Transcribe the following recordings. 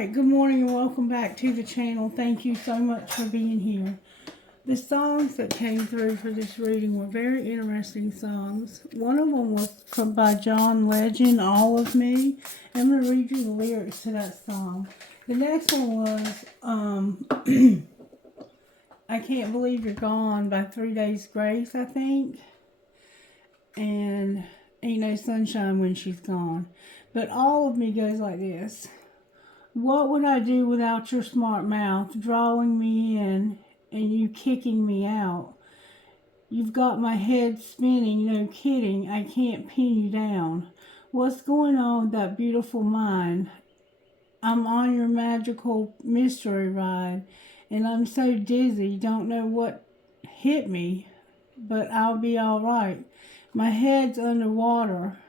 Alright, good morning and welcome back to the channel. Thank you so much for being here. The songs that came through for this reading were very interesting songs. One of them was by John Legend, All of Me. I'm going to read you the lyrics to that song. The next one was I Can't Believe You're Gone by 3 Days Grace, I think. And Ain't No Sunshine When She's Gone. But All of Me goes like this. What would I do without your smart mouth drawing me in and you kicking me out? You've got my head spinning, no kidding, I can't pin you down. What's going on with that beautiful mind? I'm on your magical mystery ride, and I'm so dizzy, don't know what hit me, but I'll be all right. My head's underwater,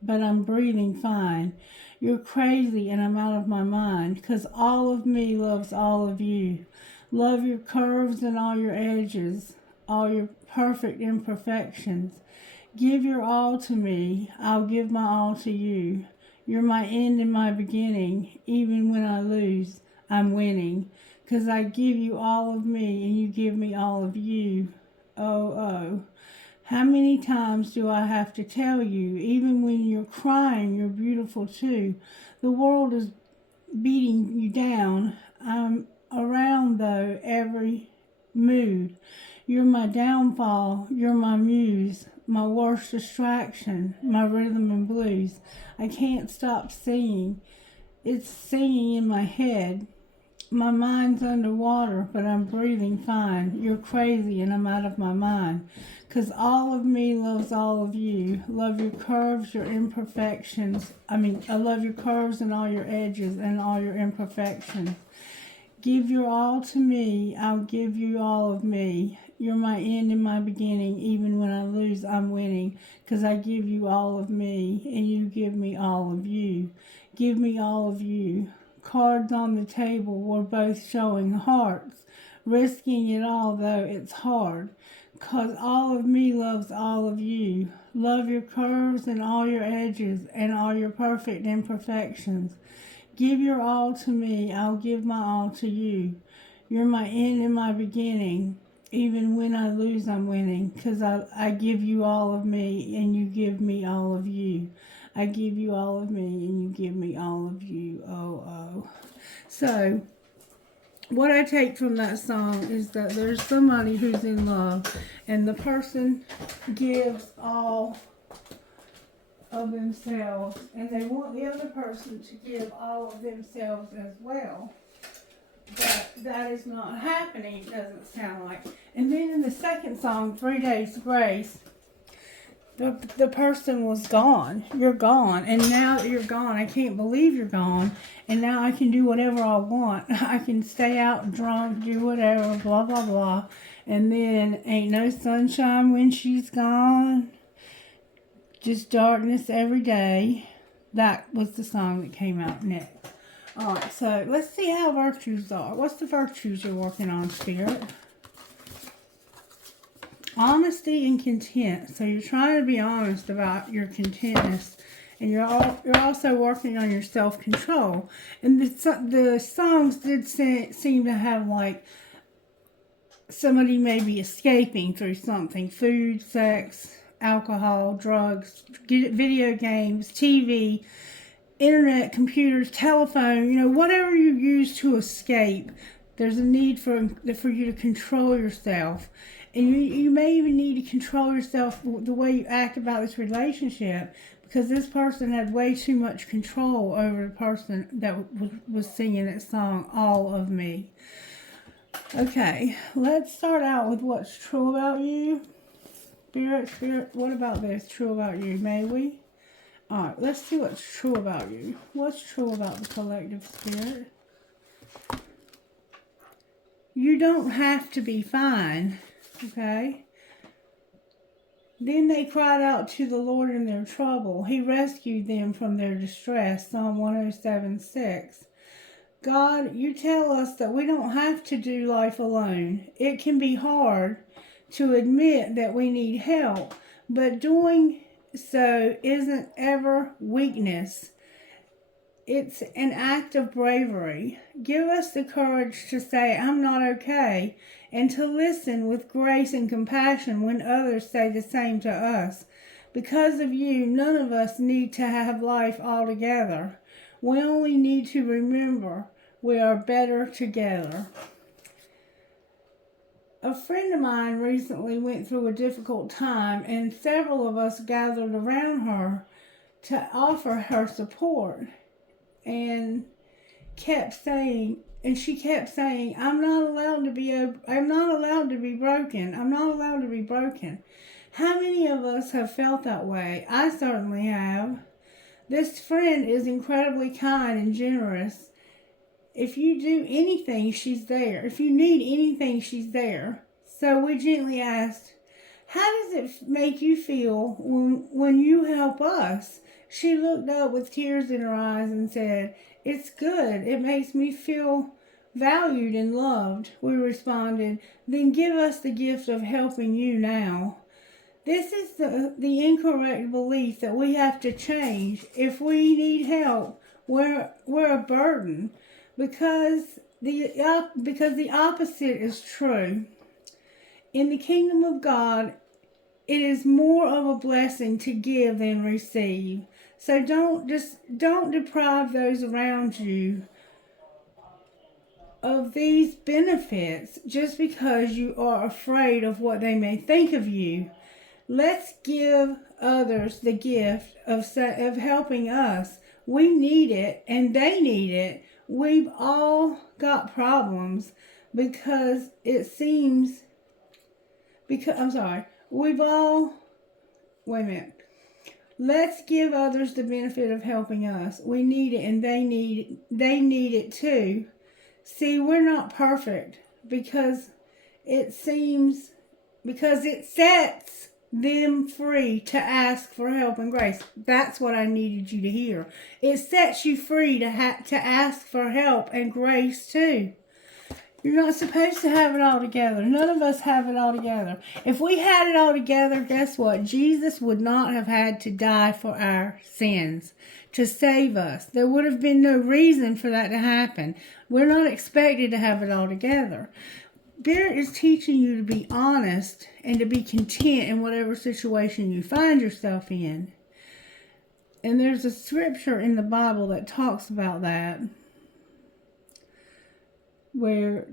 but I'm breathing fine. You're crazy and I'm out of my mind, 'cause all of me loves all of you. Love your curves and all your edges, all your perfect imperfections. Give your all to me, I'll give my all to you. You're my end and my beginning, even when I lose, I'm winning. 'Cause I give you all of me and you give me all of you. Oh, oh. How many times do I have to tell you, even when you're crying, you're beautiful too. The world is beating you down. I'm around, though, every mood. You're my downfall, you're my muse, my worst distraction, my rhythm and blues. I can't stop singing. It's singing in my head. My mind's underwater, but I'm breathing fine. You're crazy and I'm out of my mind. 'Cause all of me loves all of you. Love your curves, your imperfections. I love your curves and all your edges and all your imperfections. Give your all to me, I'll give you all of me. You're my end and my beginning, even when I lose, I'm winning. 'Cause I give you all of me and you give me all of you. Give me all of you. Cards on the table, we're both showing hearts. Risking it all, though it's hard. 'Cause all of me loves all of you. Love your curves and all your edges and all your perfect imperfections. Give your all to me, I'll give my all to you. You're my end and my beginning. Even when I lose, I'm winning. 'Cause I give you all of me and you give me all of you. I give you all of me and you give me all of you. Oh, oh. So, what I take from that song is that there's somebody who's in love and the person gives all of themselves and they want the other person to give all of themselves as well. But that is not happening, it doesn't sound like. And then in the second song, 3 Days Grace, the person was gone. You're gone. And now that you're gone, I can't believe you're gone. And now I can do whatever I want. I can stay out drunk, do whatever, blah, blah, blah. And then ain't no sunshine when she's gone. Just darkness every day. That was the song that came out next. Alright, so let's see how virtues are. What's the virtues you're working on, Spirit? Honesty and content. So you're trying to be honest about your contentness. And you're also working on your self-control. And the songs did seem to have like somebody maybe escaping through something. Food, sex, alcohol, drugs, video games, TV, internet, computers, telephone, whatever you use to escape. There's a need for you to control yourself. And you may even need to control yourself the way you act about this relationship, because this person had way too much control over the person that was singing that song, All of Me. Okay, let's start out with what's true about you. Spirit, what about this? True about you, may we? Alright, let's see what's true about you. What's true about the collective spirit? You don't have to be fine. Okay? Then they cried out to the Lord in their trouble. He rescued them from their distress. Psalm 107:6. God, you tell us that we don't have to do life alone. It can be hard to admit that we need help, but doing so isn't ever weakness. it's an act of bravery. Give us the courage to say, I'm not okay, and to listen with grace and compassion when others say the same to us. Because of you, none of us need to have life all together. We only need to remember we are better together. A friend of mine recently went through a difficult time, and several of us gathered around her to offer her support. And she kept saying, I'm not allowed to be broken. I'm not allowed to be broken. How many of us have felt that way? I certainly have. This friend is incredibly kind and generous. If you do anything, she's there. If you need anything, she's there. So we gently asked, how does it make you feel when you help us? She looked up with tears in her eyes and said, it's good. It makes me feel valued and loved. We responded, then give us the gift of helping you now. This is the incorrect belief that we have to change. If we need help, we're a burden, because the opposite is true. In the kingdom of God, it is more of a blessing to give than receive. So don't deprive those around you of these benefits just because you are afraid of what they may think of you. Let's give others the gift of helping us. We need it and they need it. We've all got problems Let's give others the benefit of helping us. We need it and they need it too. See, we're not perfect because it sets them free to ask for help and grace. That's what I needed you to hear. It sets you free to ask for help and grace too. You're not supposed to have it all together. None of us have it all together. If we had it all together, guess what? Jesus would not have had to die for our sins to save us. There would have been no reason for that to happen. We're not expected to have it all together. Spirit is teaching you to be honest and to be content in whatever situation you find yourself in. And there's a scripture in the Bible that talks about that, where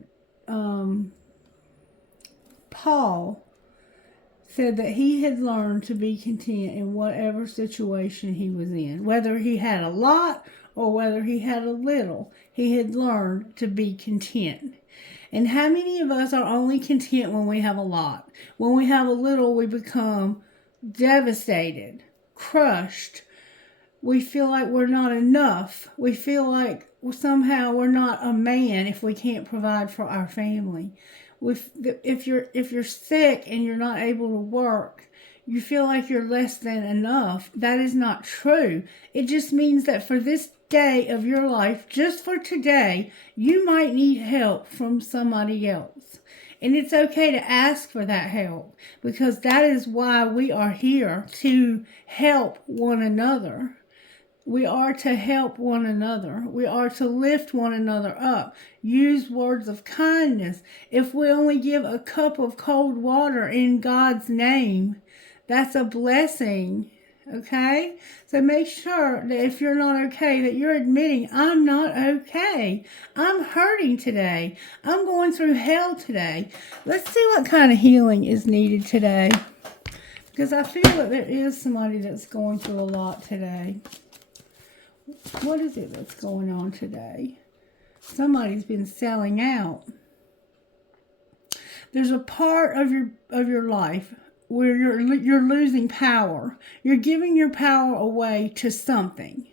Paul said that he had learned to be content in whatever situation he was in. Whether he had a lot or whether he had a little, he had learned to be content. And how many of us are only content when we have a lot? When we have a little, we become devastated, crushed. We feel like we're not enough. We feel like somehow we're not a man if we can't provide for our family. If you're sick and you're not able to work, you feel like you're less than enough. That is not true. It just means that for this day of your life, just for today, you might need help from somebody else. And it's okay to ask for that help, because that is why we are here, to help one another. We are to help one another. We are to lift one another up. Use words of kindness. If we only give a cup of cold water in God's name, that's a blessing. Okay? So make sure that if you're not okay, that you're admitting, I'm not okay. I'm hurting today. I'm going through hell today. Let's see what kind of healing is needed today, because I feel that there is somebody that's going through a lot today. What is it that's going on today? Somebody's been selling out. There's a part of your life where you're losing power. You're giving your power away to something,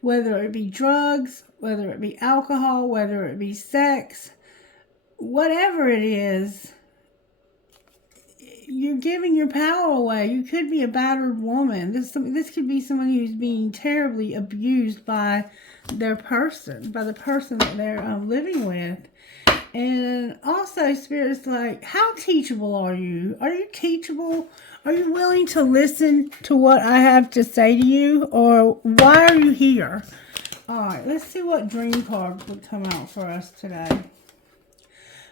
whether it be drugs, whether it be alcohol, whether it be sex, whatever it is. You're giving your power away. You could be a battered woman. This could be somebody who's being terribly abused by the person that they're living with. And also, Spirit's like, how teachable are you? Are you teachable? Are you willing to listen to what I have to say to you? Or why are you here? Alright, let's see what dream card would come out for us today.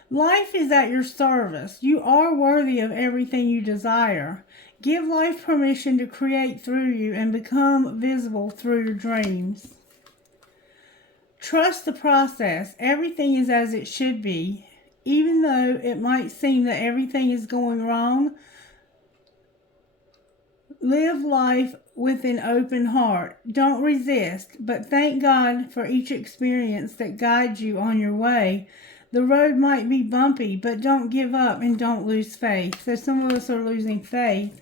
Life is at your service. You are worthy of everything you desire. Give life permission to create through you and become visible through your dreams. Trust the process. Everything is as it should be. Even though it might seem that everything is going wrong, live life with an open heart. Don't resist, but thank God for each experience that guides you on your way. The road might be bumpy, but don't give up and don't lose faith. So some of us are losing faith.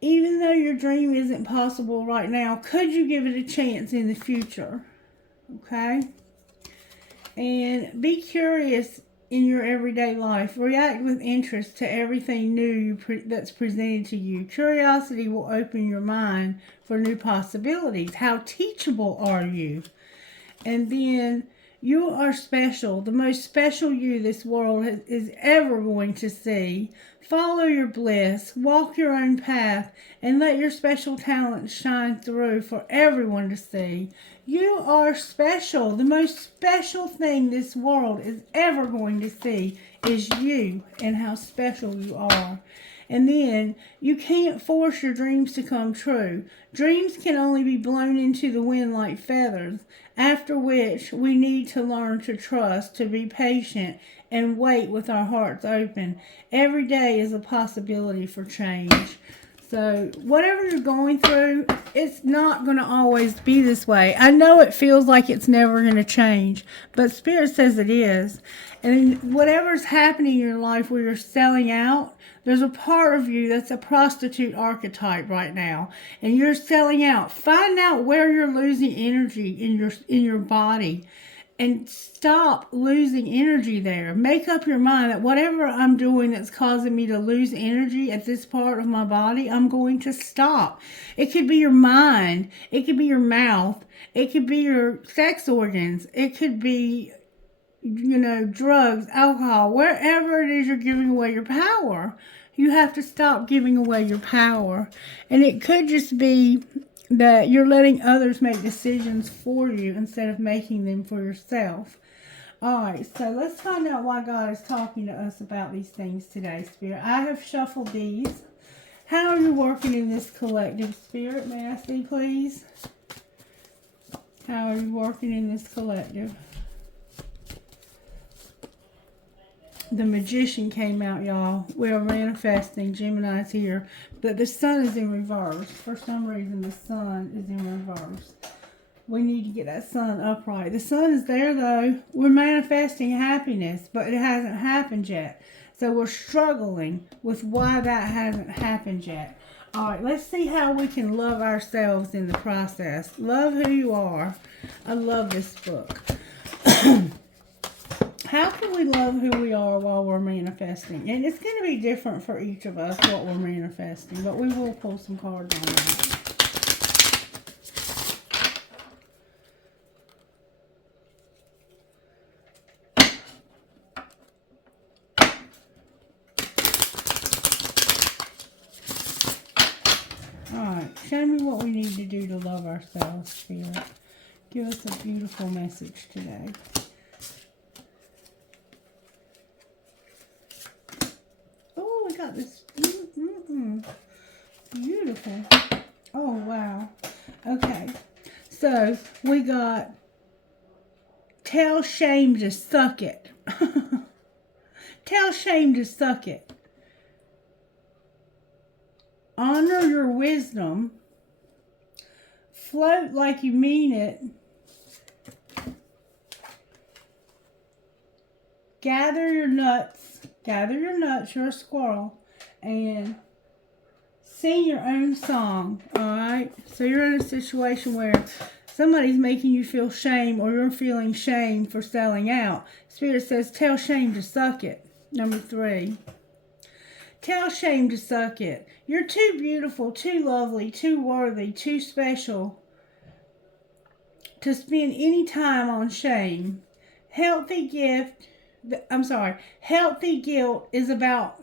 Even though your dream isn't possible right now, could you give it a chance in the future? Okay? And be curious in your everyday life. React with interest to everything new that's presented to you. Curiosity will open your mind for new possibilities. How teachable are you? And then you are special, the most special you this world is ever going to see. Follow your bliss, walk your own path, and let your special talents shine through for everyone to see. You are special. The most special thing this world is ever going to see is you and how special you are. And then you can't force your dreams to come true. Dreams can only be blown into the wind like feathers, after which we need to learn to trust, to be patient, and wait with our hearts open. Every day is a possibility for change. So whatever you're going through, it's not going to always be this way. I know it feels like it's never going to change, but Spirit says it is. And whatever's happening in your life where you're selling out, there's a part of you that's a prostitute archetype right now, and you're selling out. Find out where you're losing energy in your body, and stop losing energy there. Make up your mind that whatever I'm doing that's causing me to lose energy at this part of my body, I'm going to stop. It could be your mind. It could be your mouth. It could be your sex organs. It could be, drugs, alcohol, wherever it is you're giving away your power. You have to stop giving away your power. And it could just be that you're letting others make decisions for you instead of making them for yourself. Alright, so let's find out why God is talking to us about these things today, Spirit. I have shuffled these. How are you working in this collective, Spirit? May I see, please? How are you working in this collective? The Magician came out, y'all. We are manifesting. Gemini's here. But the sun is in reverse. For some reason, the sun is in reverse. We need to get that sun upright. The sun is there, though. We're manifesting happiness, but it hasn't happened yet. So we're struggling with why that hasn't happened yet. All right, let's see how we can love ourselves in the process. Love who you are. I love this book. How can we love who we are while we're manifesting? And it's going to be different for each of us what we're manifesting, but we will pull some cards on that. Alright, show me what we need to do to love ourselves, Spirit. Give us a beautiful message today. Got this beautiful. Oh wow. Okay, so we got tell shame to suck it. Tell shame to suck it. Honor your wisdom. Float like you mean it. Gather your nuts. Gather your nuts, you're a squirrel, and sing your own song, alright? So you're in a situation where somebody's making you feel shame, or you're feeling shame for selling out. Spirit says, tell shame to suck it. Number 3. Tell shame to suck it. You're too beautiful, too lovely, too worthy, too special to spend any time on shame. Healthy guilt is about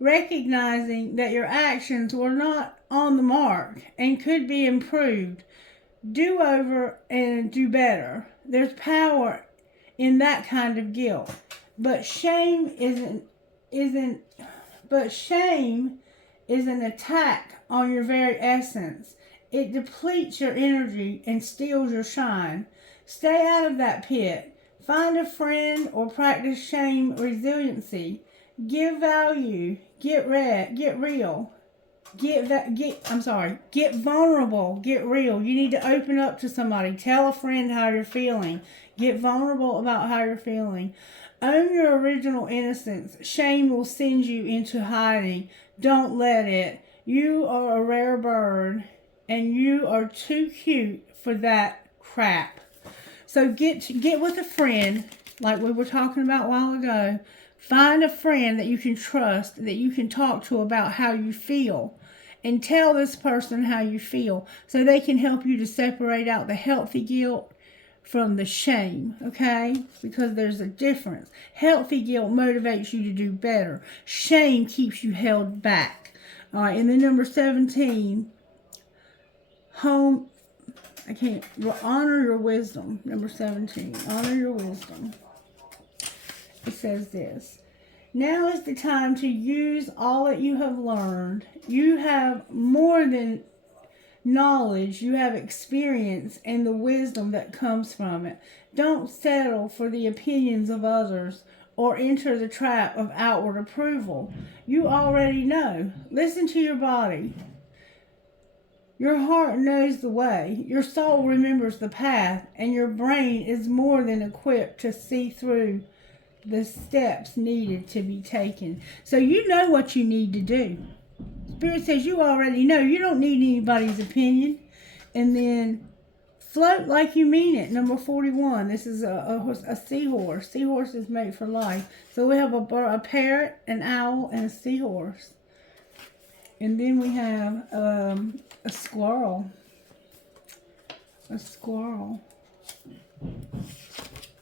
recognizing that your actions were not on the mark and could be improved. do over and do better. There's power in that kind of guilt. But shame shame is an attack on your very essence. It depletes your energy and steals your shine. Stay out of that pit. Find a friend or practice shame resiliency. Give value. Get real. Get vulnerable. Get real. You need to open up to somebody. Tell a friend how you're feeling. Get vulnerable about how you're feeling. Own your original innocence. Shame will send you into hiding. Don't let it. You are a rare bird, and you are too cute for that crap. So get with a friend, like we were talking about a while ago. Find a friend that you can trust, that you can talk to about how you feel. And tell this person how you feel so they can help you to separate out the healthy guilt from the shame, okay? Because there's a difference. Healthy guilt motivates you to do better. Shame keeps you held back. All right, and then number 17, honor your wisdom. Number 17, honor your wisdom. It says this. Now is the time to use all that you have learned. You have more than knowledge, you have experience and the wisdom that comes from it. Don't settle for the opinions of others or enter the trap of outward approval. You already know. Listen to your body. Your heart knows the way. Your soul remembers the path, and your brain is more than equipped to see through the steps needed to be taken. So you know what you need to do. Spirit says you already know. You don't need anybody's opinion. And then float like you mean it. Number 41. This is a seahorse. Seahorses mate for life. So we have a parrot, an owl, and a seahorse. And then we have a squirrel. A squirrel.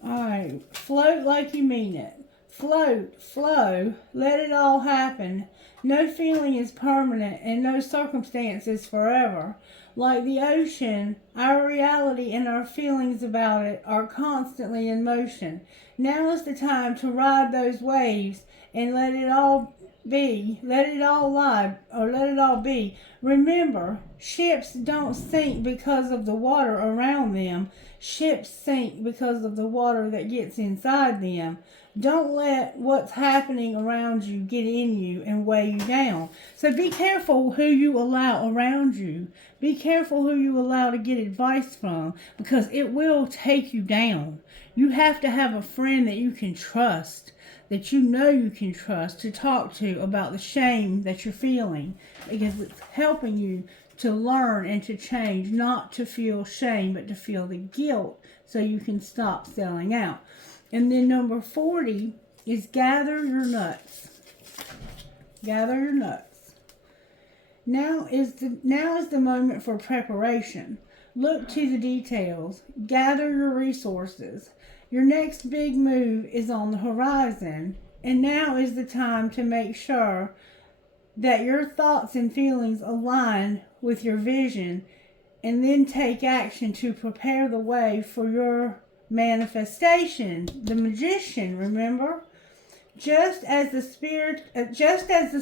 Alright. Float like you mean it. Float, flow, let it all happen. No feeling is permanent and no circumstance is forever. Like the ocean, our reality and our feelings about it are constantly in motion. Now is the time to ride those waves and let it all be. Let it all lie, or let it all be. Remember, ships don't sink because of the water around them. Ships sink because of the water that gets inside them. Don't let what's happening around you get in you and weigh you down. So be careful who you allow around you. Be careful who you allow to get advice from, because it will take you down. You have to have a friend that you can trust, that you know you can trust, to talk to about the shame that you're feeling, because it's helping you to learn and to change, not to feel shame, but to feel the guilt so you can stop selling out. And then number 40 is gather your nuts. Gather your nuts. Now is the moment for preparation. Look to the details. Gather your resources. Your next big move is on the horizon, and now is the time to make sure that your thoughts and feelings align with your vision, and then take action to prepare the way for your manifestation. The magician, remember? Just as the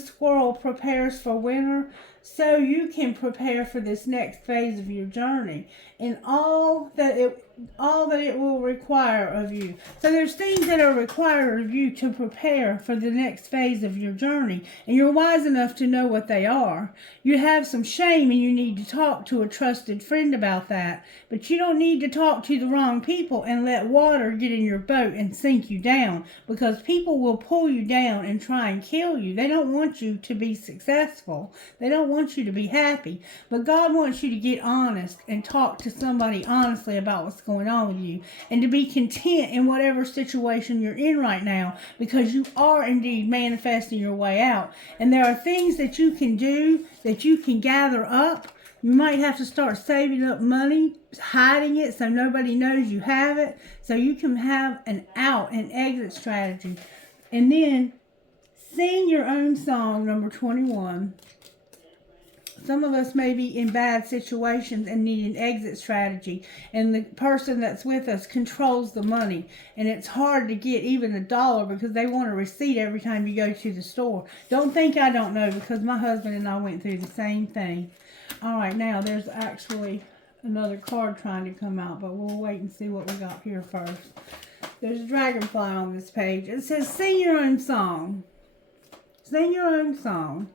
squirrel prepares for winter, so you can prepare for this next phase of your journey and all that it will require of you. So there's things that are required of you to prepare for the next phase of your journey, and you're wise enough to know what they are. You have some shame and you need to talk to a trusted friend about that, but you don't need to talk to the wrong people and let water get in your boat and sink you down, because people will pull you down and try and kill you. They don't want you to be successful. They don't want you to be happy. But God wants you to get honest and talk to somebody honestly about what's going on with you, and to be content in whatever situation you're in right now, because you are indeed manifesting your way out. And there are things that you can do, that you can gather up. You might have to start saving up money, hiding it so nobody knows you have it, so you can have an exit strategy. And then sing your own song, number 21. Some of us may be in bad situations and need an exit strategy, and the person that's with us controls the money, and it's hard to get even $1 because they want a receipt every time you go to the store. Don't think I don't know, because my husband and I went through the same thing. All right, now there's actually another card trying to come out, but we'll wait and see what we got here first. There's a dragonfly on this page. It says, sing your own song. Sing your own song.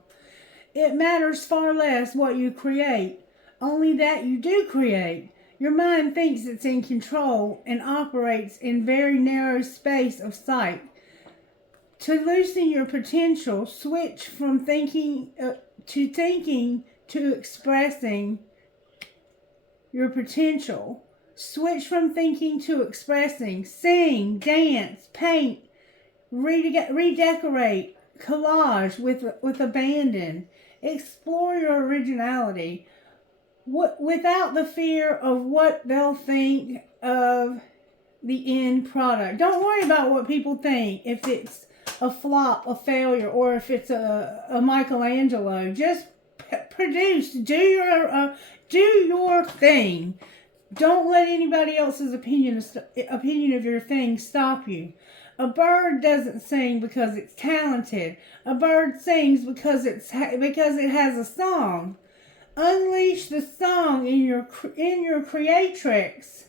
It matters far less what you create, only that you do create. Your mind thinks it's in control and operates in very narrow space of sight. To loosen your potential, switch from thinking to expressing your potential. Switch from thinking to expressing. Sing, dance, paint, redecorate, collage with abandon. Explore your originality without the fear of what they'll think of the end product. Don't worry about what people think, if it's a flop, a failure, or if it's a Michelangelo. Just produce, do your thing. Don't let anybody else's opinion of your thing stop you. A bird doesn't sing because it's talented. A bird sings because it has a song. Unleash the song in your creatrix,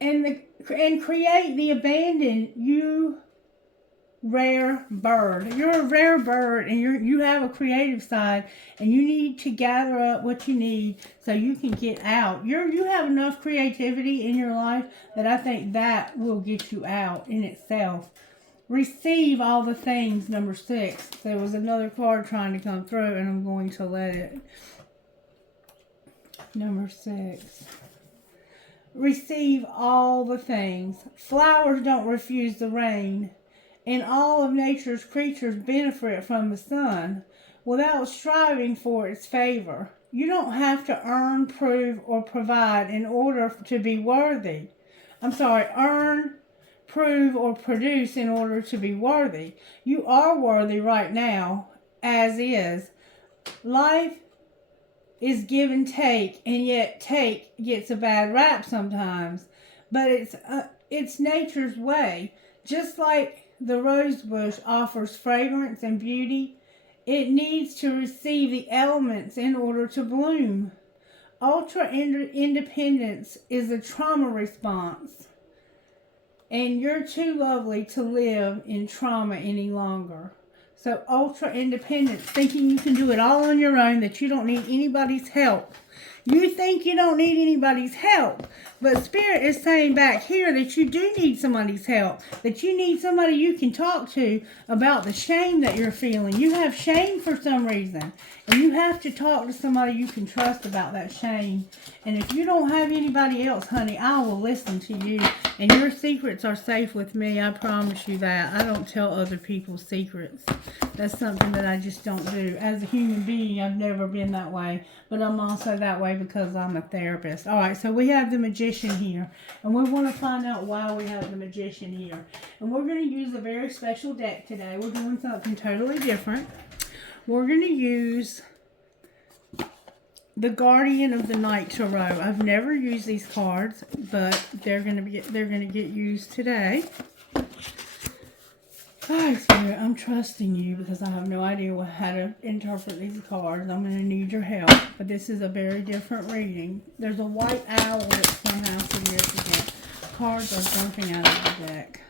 and create the abandon. You rare bird. You're a rare bird, and you have a creative side, and you need to gather up what you need so you can get out. You have enough creativity in your life that I think that will get you out in itself. Receive all the things, number 6. There was another card trying to come through, and I'm going to let it. Number 6. Receive all the things. Flowers don't refuse the rain, and all of nature's creatures benefit from the sun without striving for its favor. You don't have to earn, prove, or provide in order to be worthy. Earn, prove, or produce in order to be worthy. You are worthy right now, as is. Life is give and take, and yet take gets a bad rap sometimes. But it's nature's way. Just like the rose bush offers fragrance and beauty, it needs to receive the elements in order to bloom. Ultra independence is a trauma response, and you're too lovely to live in trauma any longer. So ultra independence, thinking you can do it all on your own, that you don't need anybody's help. You think you don't need anybody's help, but Spirit is saying back here that you do need somebody's help, that you need somebody you can talk to about the shame that you're feeling. You have shame for some reason, and you have to talk to somebody you can trust about that shame. And if you don't have anybody else, honey, I will listen to you, and your secrets are safe with me. I promise you that. I don't tell other people's secrets. That's something that I just don't do. As a human being, I've never been that way, but I'm also that way because I'm a therapist. All right, so we have the Magician here, and we want to find out why we have the Magician here. And we're going to use a very special deck today. We're doing something totally different. We're going to use the Guardian of the Night Tarot. I've never used these cards, but they're going to get used today. Alright, Spirit, I'm trusting you because I have no idea how to interpret these cards. I'm going to need your help. But this is a very different reading. There's a white owl that's somehow significant. Cards are jumping out of the deck.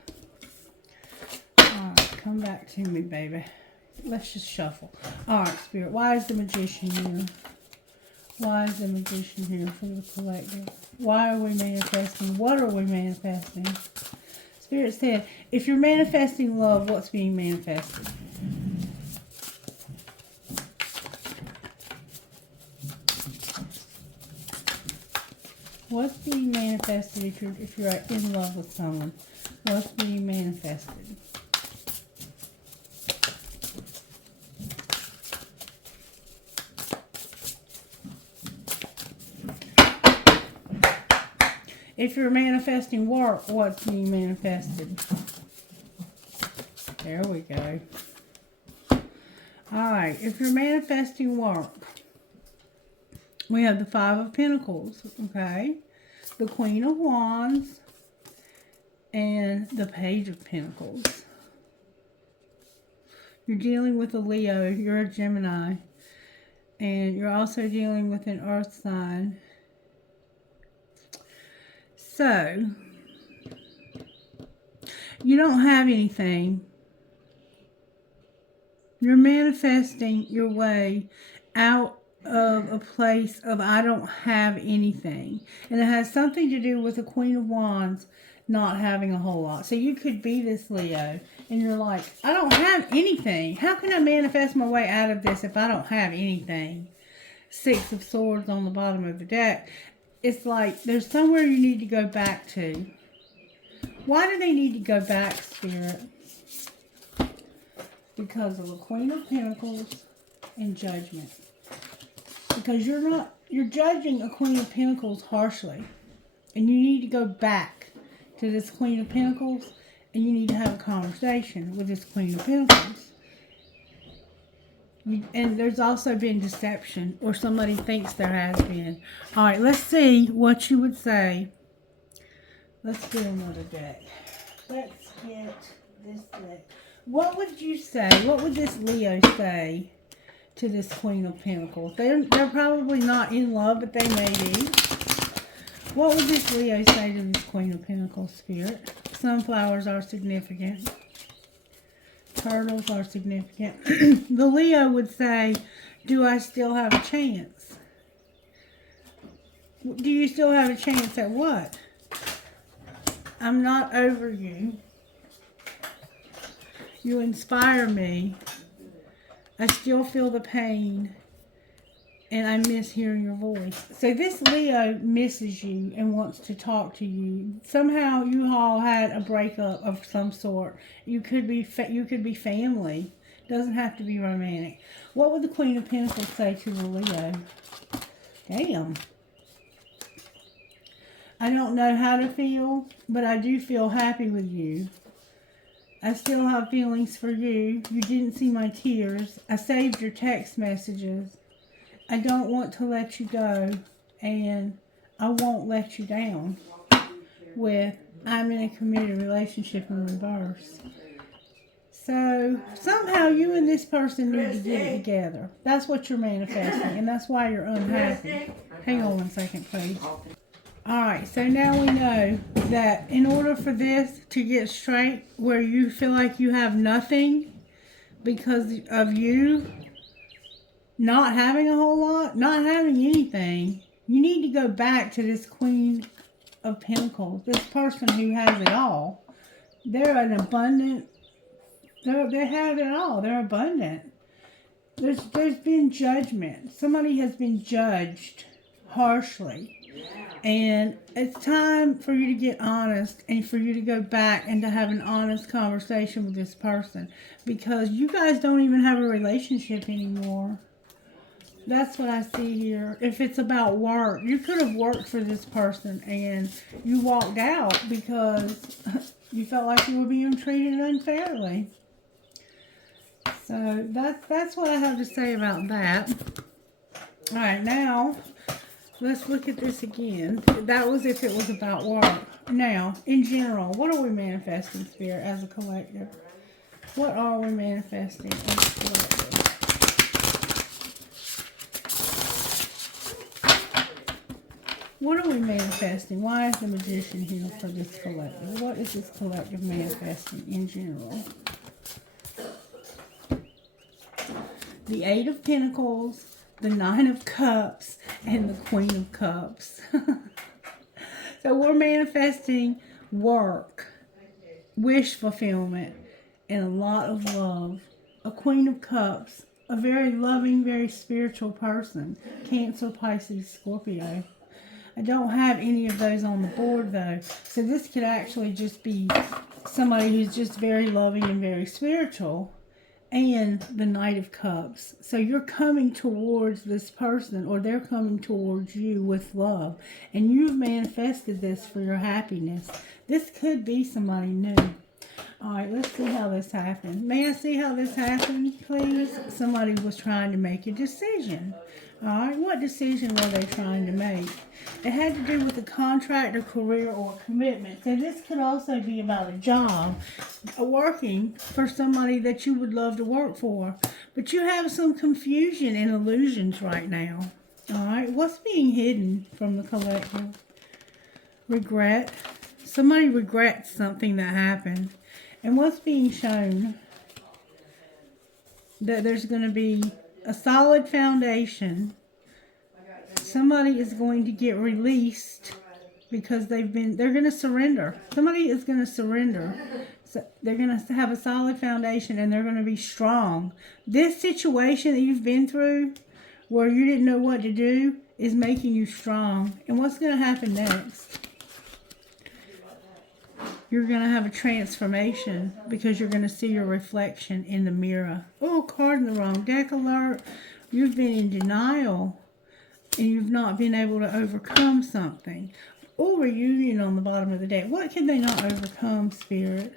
Alright, come back to me, baby. Let's just shuffle. Alright, Spirit, why is the Magician here? Why is the Magician here for the collective? Why are we manifesting? What are we manifesting? Spirit said, if you're manifesting love, what's being manifested? What's being manifested if you're in love with someone? What's being manifested? If you're manifesting work, what's being manifested? There we go. Alright, if you're manifesting work, We have the Five of Pentacles, okay? The Queen of Wands and the Page of Pentacles. You're dealing with a Leo, you're a Gemini, and you're also dealing with an Earth sign. So, you don't have anything. You're manifesting your way out of a place of I don't have anything. And it has something to do with the Queen of Wands not having a whole lot. So you could be this Leo and you're like, I don't have anything. How can I manifest my way out of this if I don't have anything? Six of Swords on the bottom of the deck. It's like there's somewhere you need to go back to. Why do they need to go back, Spirit? Because of the Queen of Pentacles and Judgment. Because you're judging a Queen of Pentacles harshly. And you need to go back to this Queen of Pentacles and you need to have a conversation with this Queen of Pentacles. And there's also been deception, or somebody thinks there has been. Alright, let's see what you would say. Let's do another deck. Let's get this deck. What would you say? What would this Leo say to this Queen of Pentacles? They're probably not in love, but they may be. What would this Leo say to this Queen of Pentacles, Spirit? Sunflowers are significant. Turtles are significant. The Leo would say, do I still have a chance? Do you still have a chance at what? I'm not over you. You inspire me. I still feel the pain. And I miss hearing your voice. So this Leo misses you and wants to talk to you. Somehow you all had a breakup of some sort. You could be family. Doesn't have to be romantic. What would the Queen of Pentacles say to the Leo? Damn. I don't know how to feel, but I do feel happy with you. I still have feelings for you. You didn't see my tears. I saved your text messages. I don't want to let you go, and I won't let you down. With, I'm in a committed relationship in reverse. So, somehow you and this person need to get it together. That's what you're manifesting, and that's why you're unhappy. Hang on 1 second, please. Alright, so now we know that in order for this to get straight, where you feel like you have nothing because of you not having a whole lot, not having anything, you need to go back to this Queen of Pentacles, this person who has it all. They're an abundant, they have it all. They're abundant. There's been judgment. Somebody has been judged harshly. And it's time for you to get honest and for you to go back and to have an honest conversation with this person. Because you guys don't even have a relationship anymore. That's what I see here. If it's about work, you could have worked for this person and you walked out because you felt like you were being treated unfairly. So that's what I have to say about that. All right, now let's look at this again. That was if it was about work. Now, in general, what are we manifesting, Spirit, as a collective? What are we manifesting as a collective? What are we manifesting? Why is the Magician here for this collective? What is this collective manifesting in general? The Eight of Pentacles, the Nine of Cups, and the Queen of Cups. So we're manifesting work, wish fulfillment, and a lot of love. A Queen of Cups, a very loving, very spiritual person. Cancer, Pisces, Scorpio. I don't have any of those on the board though. So this could actually just be somebody who's just very loving and very spiritual. And the Knight of Cups. So you're coming towards this person, or they're coming towards you with love. And you've manifested this for your happiness. This could be somebody new. Alright, let's see how this happened. May I see how this happened, please? Somebody was trying to make a decision. Alright, what decision were they trying to make? It had to do with a contract, a career, or a commitment. So this could also be about a job, working for somebody that you would love to work for. But you have some confusion and illusions right now. Alright, what's being hidden from the collective? Regret. Somebody regrets something that happened. And what's being shown? That there's going to be a solid foundation. Somebody is going to get released because they're going to surrender. Somebody is going to surrender. So they're going to have a solid foundation and they're going to be strong. This situation that you've been through where you didn't know what to do is making you strong. And what's going to happen next? You're going to have a transformation because you're going to see your reflection in the mirror. Oh, card in the wrong deck alert. You've been in denial and you've not been able to overcome something. Oh, reunion on the bottom of the deck. What can they not overcome, Spirit?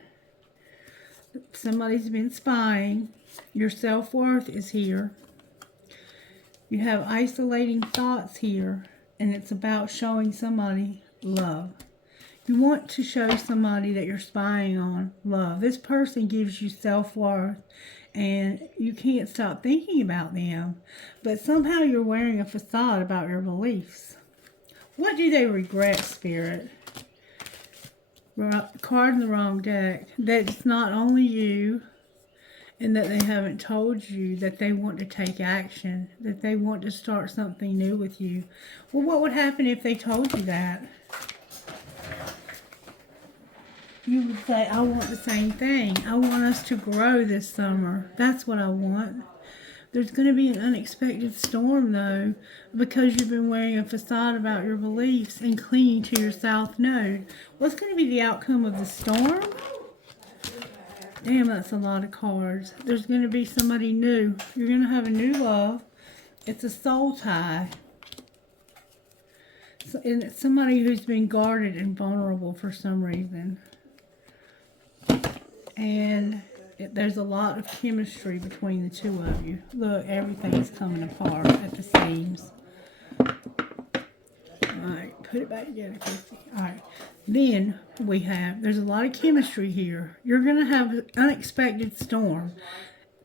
Somebody's been spying. Your self-worth is here. You have isolating thoughts here, and it's about showing somebody love. You want to show somebody that you're spying on love. This person gives you self-worth, and you can't stop thinking about them. But somehow you're wearing a facade about your beliefs. What do they regret, Spirit? Card in the wrong deck. That it's not only you, and that they haven't told you that they want to take action, that they want to start something new with you. Well, what would happen if they told you that? You would say, I want the same thing. I want us to grow this summer. That's what I want. There's going to be an unexpected storm, though, because you've been wearing a facade about your beliefs and clinging to your South Node. What's going to be the outcome of the storm? Damn, that's a lot of cards. There's going to be somebody new. You're going to have a new love. It's a soul tie. And it's somebody who's been guarded and vulnerable for some reason. And there's a lot of chemistry between the two of you. Look, everything's coming apart at the seams. Alright, put it back together, Chrissy. Alright, then there's a lot of chemistry here. You're going to have an unexpected storm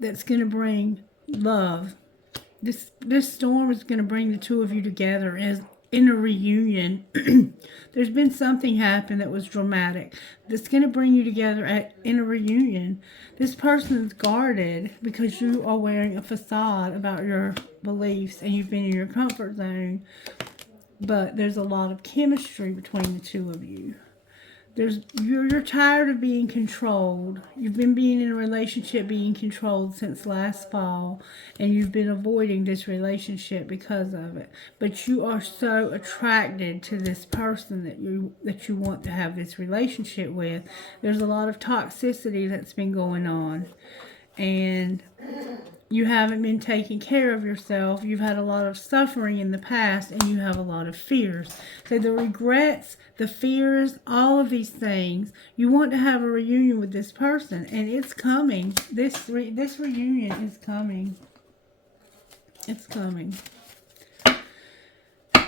that's going to bring love. This storm is going to bring the two of you together as in a reunion. There's been something happen that was dramatic that's going to bring you together in a reunion. This person's guarded because you are wearing a facade about your beliefs and you've been in your comfort zone, but there's a lot of chemistry between the two of you. You're tired of being controlled. You've been being in a relationship being controlled since last fall, and you've been avoiding this relationship because of it. But you are so attracted to this person that you want to have this relationship with. There's a lot of toxicity that's been going on, and you haven't been taking care of yourself. You've had a lot of suffering in the past, and you have a lot of fears. So the regrets, the fears, all of these things, you want to have a reunion with this person, and it's coming. This reunion is coming. It's coming.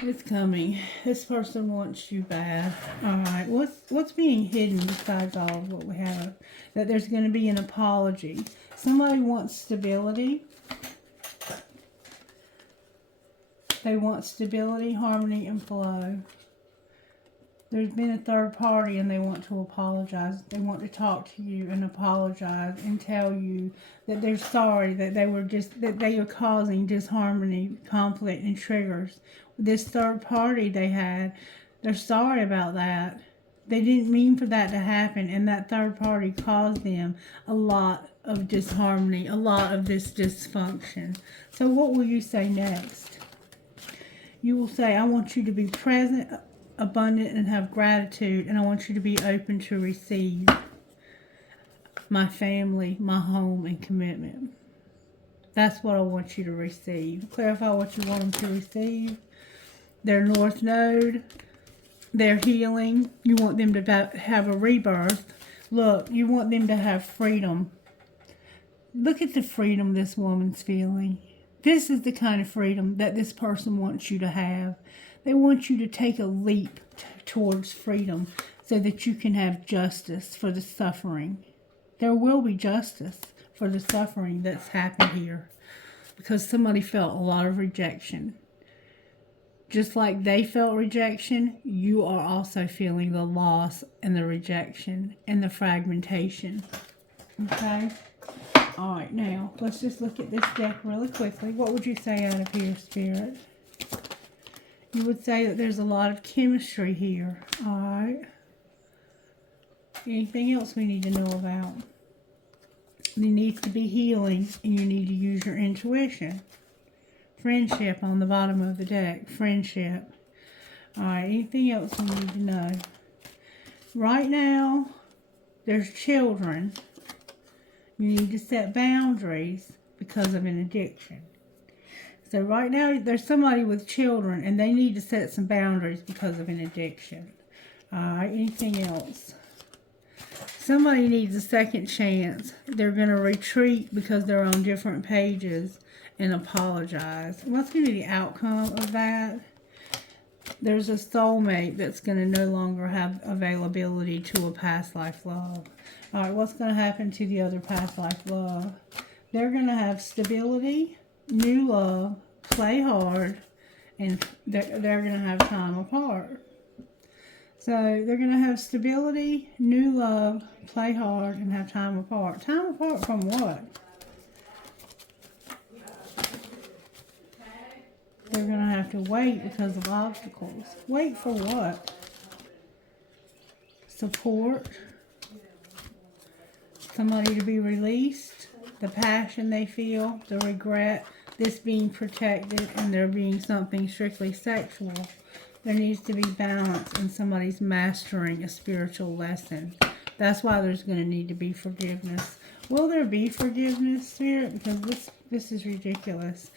It's coming. This person wants you bad. Alright, what's being hidden besides all of what we have? That there's going to be an apology. Somebody wants stability. They want stability, harmony, and flow. There's been a third party and they want to apologize. They want to talk to you and apologize and tell you that they're sorry, that they are causing disharmony, conflict, and triggers. This third party they're sorry about that. They didn't mean for that to happen, and that third party caused them a lot of disharmony, a lot of this dysfunction. So what will you say next? You will say, I want you to be present, abundant, and have gratitude, and I want you to be open to receive my family, my home, and commitment. That's what I want you to receive. Clarify what you want them to receive. Their North Node, their healing. You want them to have a rebirth. Look, you want them to have freedom. Look at the freedom this woman's feeling. This is the kind of freedom that this person wants you to have. They want you to take a leap towards freedom so that you can have justice for the suffering. There will be justice for the suffering that's happened here because somebody felt a lot of rejection. Just like they felt rejection, you are also feeling the loss and the rejection and the fragmentation. Okay? All right, now, let's just look at this deck really quickly. What would you say out of here, Spirit? You would say that there's a lot of chemistry here. All right. Anything else we need to know about? There needs to be healing, and you need to use your intuition. Friendship on the bottom of the deck. Friendship. All right, anything else we need to know? Right now, there's children. You need to set boundaries because of an addiction. So right now, there's somebody with children, and they need to set some boundaries because of an addiction. All right, anything else? Somebody needs a second chance. They're going to retreat because they're on different pages and apologize. What's going to be the outcome of that? There's a soulmate that's going to no longer have availability to a past life love. All right, what's going to happen to the other past life love? They're going to have stability, new love, play hard, and they're going to have time apart. So they're going to have stability, new love, play hard, and have time apart. Time apart from what? They're going to have to wait because of obstacles. Wait for what? Support. Somebody to be released. The passion they feel. The regret. This being protected and there being something strictly sexual. There needs to be balance and somebody's mastering a spiritual lesson. That's why there's going to need to be forgiveness. Will there be forgiveness, Spirit? Because this is ridiculous.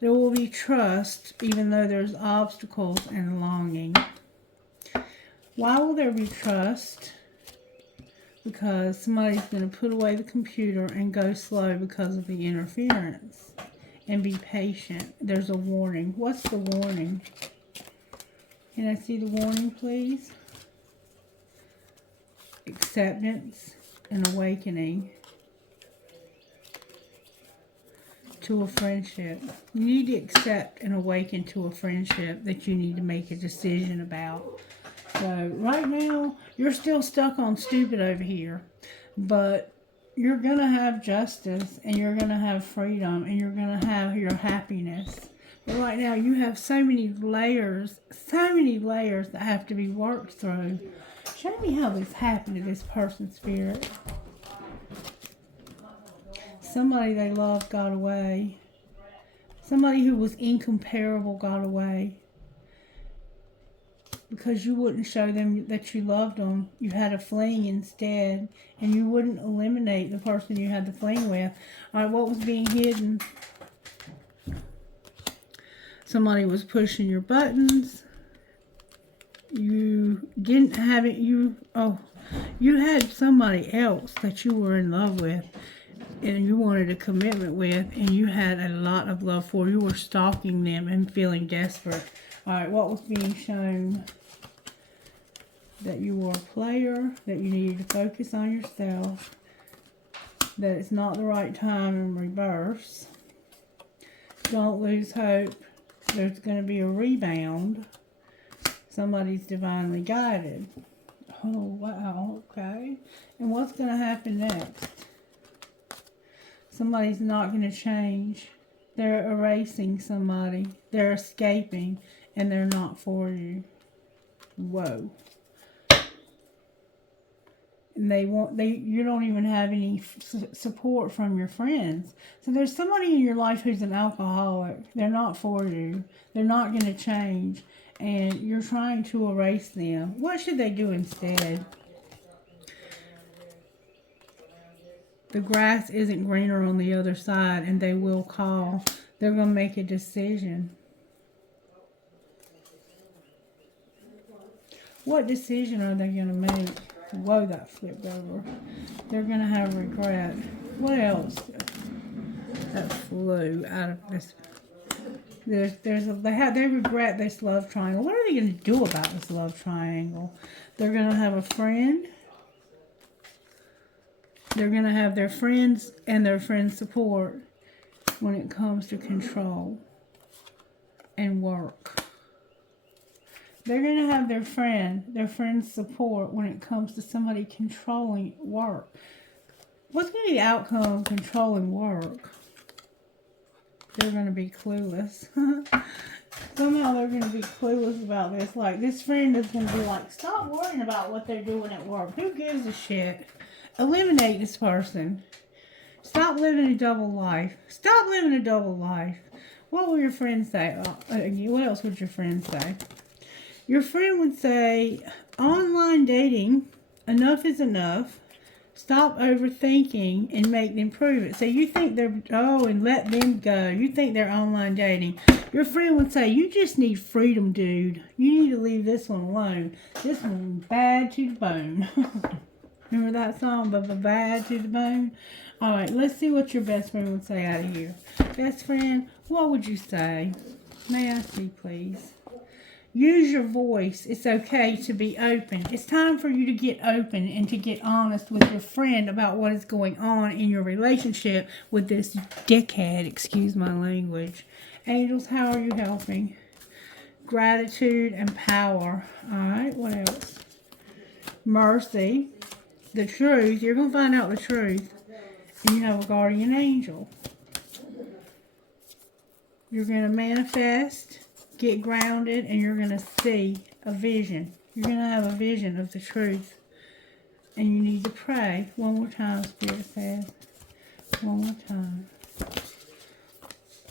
There will be trust, even though there's obstacles and longing. Why will there be trust? Because somebody's going to put away the computer and go slow because of the interference. And be patient. There's a warning. What's the warning? Can I see the warning, please? Acceptance and awakening to a friendship. You need to accept and awaken to a friendship that you need to make a decision about. So right now, you're still stuck on stupid over here, but you're going to have justice and you're going to have freedom and you're going to have your happiness. But right now, you have so many layers that have to be worked through. Show me how this happened to this person, Spirit. Somebody they loved got away. Somebody who was incomparable got away. Because you wouldn't show them that you loved them. You had a fling instead. And you wouldn't eliminate the person you had the fling with. All right, what was being hidden? Somebody was pushing your buttons. You didn't have it. You had somebody else that you were in love with. And you wanted a commitment with, and you had a lot of love for. You were stalking them and feeling desperate. All right, what was being shown? That you were a player, that you needed to focus on yourself, that it's not the right time in reverse. Don't lose hope. There's going to be a rebound. Somebody's divinely guided. Oh, wow, okay. And what's going to happen next? Somebody's not going to change. They're erasing somebody. They're escaping, and they're not for you. Whoa. And you don't even have any support from your friends. So there's somebody in your life who's an alcoholic. They're not for you. They're not going to change. And you're trying to erase them. What should they do instead? The grass isn't greener on the other side, and they will call. They're going to make a decision. What decision are they going to make? Whoa, that flipped over. They're going to have regret. What else? that flew out of this. They regret this love triangle. What are they going to do about this love triangle? They're going to have a friend. They're going to have their friends and their friends' support when it comes to control and work. They're going to have their friend's support when it comes to somebody controlling work. What's going to be the outcome of controlling work? They're going to be clueless. Somehow they're going to be clueless about this. Like, this friend is going to be like, stop worrying about what they're doing at work. Who gives a shit? Eliminate this person. Stop living a double life. Stop living a double life. What will your friend say? What else would your friend say? Your friend would say, online dating, enough is enough. Stop overthinking and make them prove it. So you think they're, and let them go. You think they're online dating. Your friend would say, you just need freedom, dude. You need to leave this one alone. This one's bad to the bone. Remember that song, Bad to the Bone? All right, let's see what your best friend would say out of here. Best friend, what would you say? May I see, please? Use your voice. It's okay to be open. It's time for you to get open and to get honest with your friend about what is going on in your relationship with this dickhead. Excuse my language. Angels, how are you helping? Gratitude and power. All right, what else? Mercy. The truth. You're going to find out the truth. And you have a guardian angel. You're going to manifest, get grounded, and you're going to see a vision. You're going to have a vision of the truth. And you need to pray. One more time, Spirit says. One more time.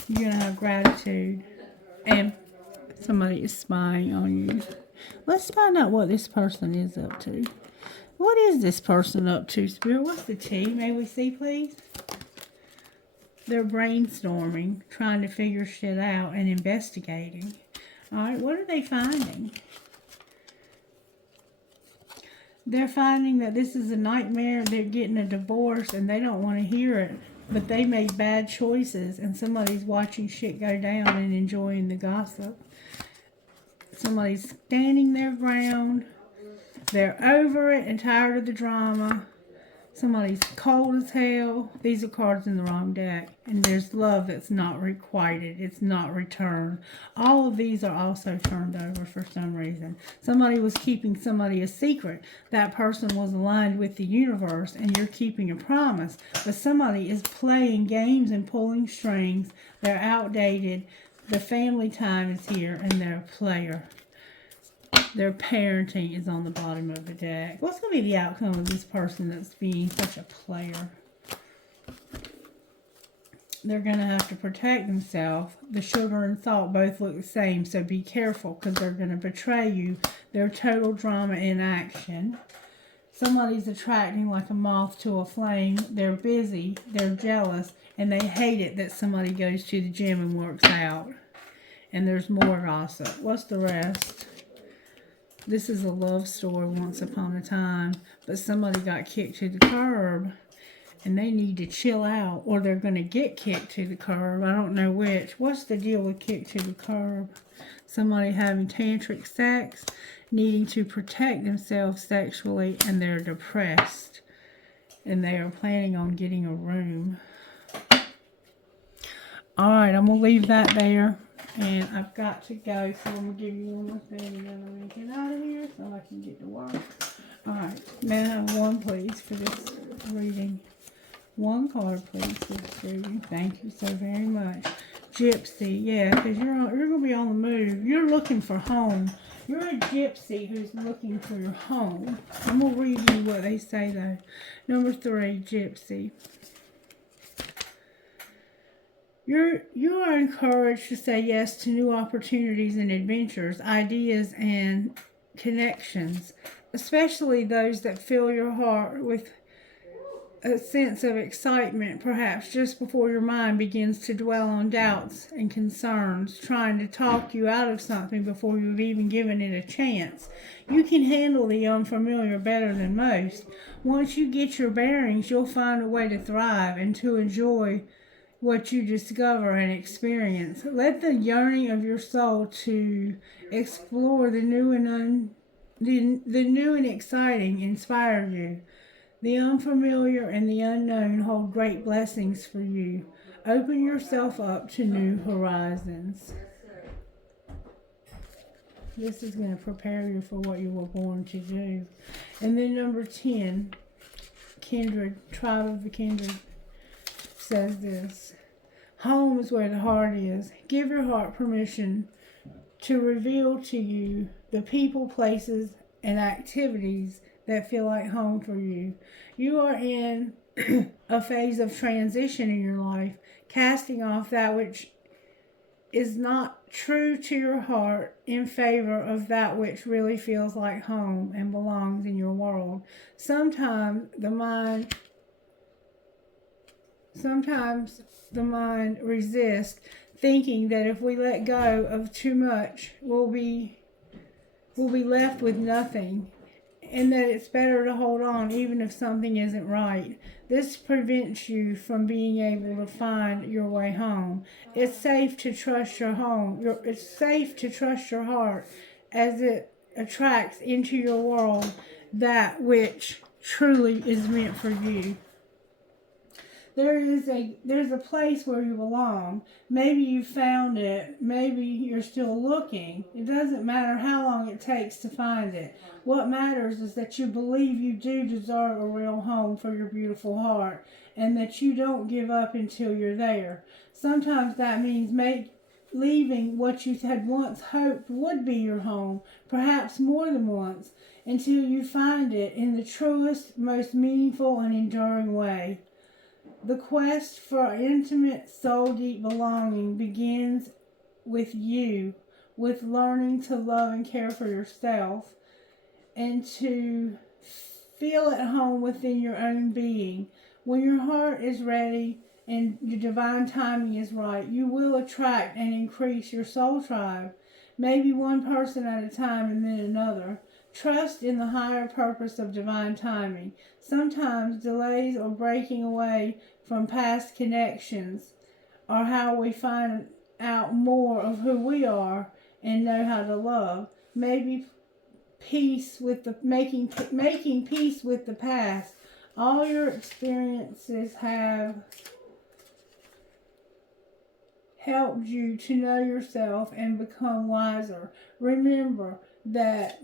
You're going to have gratitude. And somebody is spying on you. Let's find out what this person is up to. What is this person up to, Spirit? What's the T? May we see, please? They're brainstorming, trying to figure shit out and investigating. All right, what are they finding? They're finding that this is a nightmare. They're getting a divorce and they don't want to hear it. But they made bad choices and somebody's watching shit go down and enjoying the gossip. Somebody's standing their ground. They're over it and tired of the drama. Somebody's cold as hell. These are cards in the wrong deck. And there's love that's not requited. It's not returned. All of these are also turned over for some reason. Somebody was keeping somebody a secret. That person was aligned with the universe and you're keeping a promise. But somebody is playing games and pulling strings. They're outdated. The family time is here and they're a player. Their parenting is on the bottom of the deck. What's going to be the outcome of this person that's being such a player? They're going to have to protect themselves. The sugar and salt both look the same, so be careful because they're going to betray you. They're total drama in action. Somebody's attracting like a moth to a flame. They're busy, they're jealous, and they hate it that somebody goes to the gym and works out. And there's more gossip. What's the rest? This is a love story once upon a time, but somebody got kicked to the curb and they need to chill out or they're going to get kicked to the curb. I don't know which. What's the deal with kicked to the curb? Somebody having tantric sex, needing to protect themselves sexually, and they're depressed and they are planning on getting a room. All right, I'm going to leave that there. And I've got to go, so I'm going to give you one more thing and then I'm going to get out of here so I can get to work. Alright, may I have one, please, for this reading? One card, please, for this reading. Thank you so very much. Gypsy, yeah, because you're going to be on the move. You're looking for home. You're a gypsy who's looking for your home. I'm going to read you what they say, though. Number 3, gypsy. You are encouraged to say yes to new opportunities and adventures, ideas and connections, especially those that fill your heart with a sense of excitement, perhaps just before your mind begins to dwell on doubts and concerns, trying to talk you out of something before you've even given it a chance. You can handle the unfamiliar better than most. Once you get your bearings, you'll find a way to thrive and to enjoy what you discover and experience. Let the yearning of your soul to explore the new and the new and exciting inspire you. The unfamiliar and the unknown hold great blessings for you. Open yourself up to new horizons. This is going to prepare you for what you were born to do. And then number 10, kindred, tribe of the kindred, says this. Home is where the heart is. Give your heart permission to reveal to you the people, places, and activities that feel like home for you. You are in a phase of transition in your life, casting off that which is not true to your heart in favor of that which really feels like home and belongs in your world. Sometimes the mind resists, thinking that if we let go of too much, we'll be left with nothing, and that it's better to hold on even if something isn't right. This prevents you from being able to find your way home. It's safe to trust your home. It's safe to trust your heart as it attracts into your world that which truly is meant for you. There's a place where you belong. Maybe you found it. Maybe you're still looking. It doesn't matter how long it takes to find it. What matters is that you believe you do deserve a real home for your beautiful heart, and that you don't give up until you're there. Sometimes that means leaving what you had once hoped would be your home, perhaps more than once, until you find it in the truest, most meaningful, and enduring way. The quest for intimate, soul-deep belonging begins with you, with learning to love and care for yourself, and to feel at home within your own being. When your heart is ready and your divine timing is right, you will attract and increase your soul tribe, maybe one person at a time and then another. Trust in the higher purpose of divine timing. Sometimes delays or breaking away from past connections are how we find out more of who we are and know how to love. Maybe peace with the making peace with the past. All your experiences have helped you to know yourself and become wiser. Remember that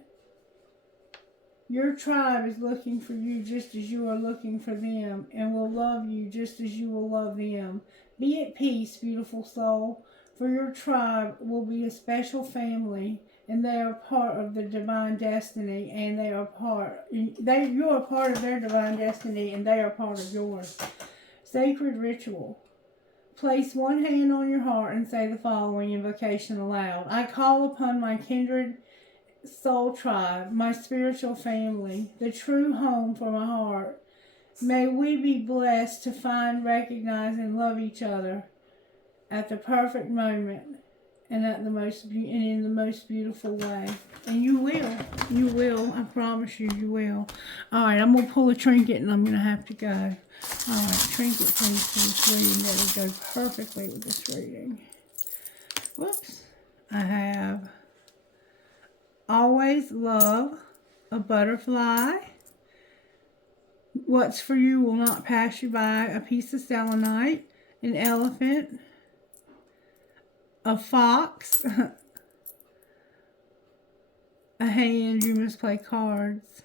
your tribe is looking for you just as you are looking for them, and will love you just as you will love them. Be at peace, beautiful soul, for your tribe will be a special family, and they are part of the divine destiny, and you are part of their divine destiny, and they are part of yours. Sacred ritual. Place one hand on your heart and say the following invocation aloud. I call upon my kindred soul tribe, my spiritual family, the true home for my heart. May we be blessed to find, recognize, and love each other at the perfect moment and in the most beautiful way. And you will. I promise you, you will. All right, I'm gonna pull a trinket and I'm gonna have to go. All right, trinket, please, for this reading. That will go perfectly with this reading. Whoops. I have always love, a butterfly, what's for you will not pass you by, a piece of selenite, an elephant, a fox, a hand, you must play cards,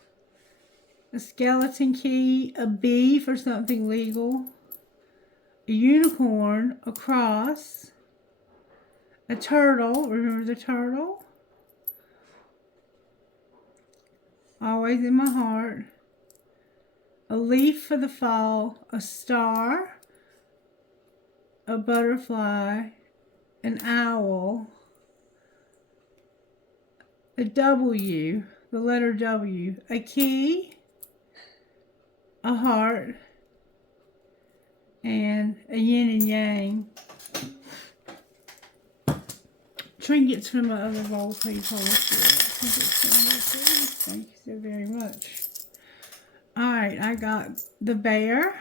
a skeleton key, a bee for something legal, a unicorn, a cross, a turtle, remember the turtle? Always in my heart. A leaf for the fall, a star, a butterfly, an owl, a W, the letter W, a key, a heart, and a yin and yang. Trinkets from my other bowl, please hold it. Thank you so very much. Alright, I got the bear.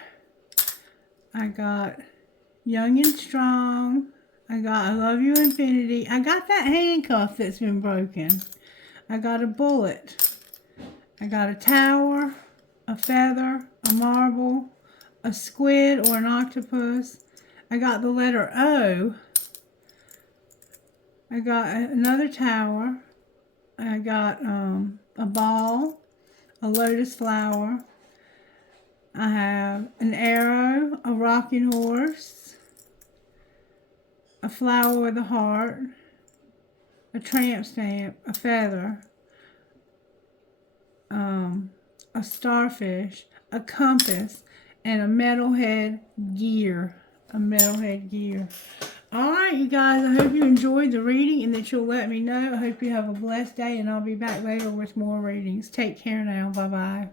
I got Young and Strong. I got I Love You Infinity. I got that handcuff that's been broken. I got a bullet. I got a tower, a feather, a marble, a squid or an octopus. I got the letter O. I got another tower. I got a ball, a lotus flower. I have an arrow, a rocking horse, a flower with a heart, a tramp stamp, a feather, a starfish, a compass, and a metalhead gear. A metalhead gear. Alright, you guys, I hope you enjoyed the reading and that you'll let me know. I hope you have a blessed day, and I'll be back later with more readings. Take care now. Bye-bye.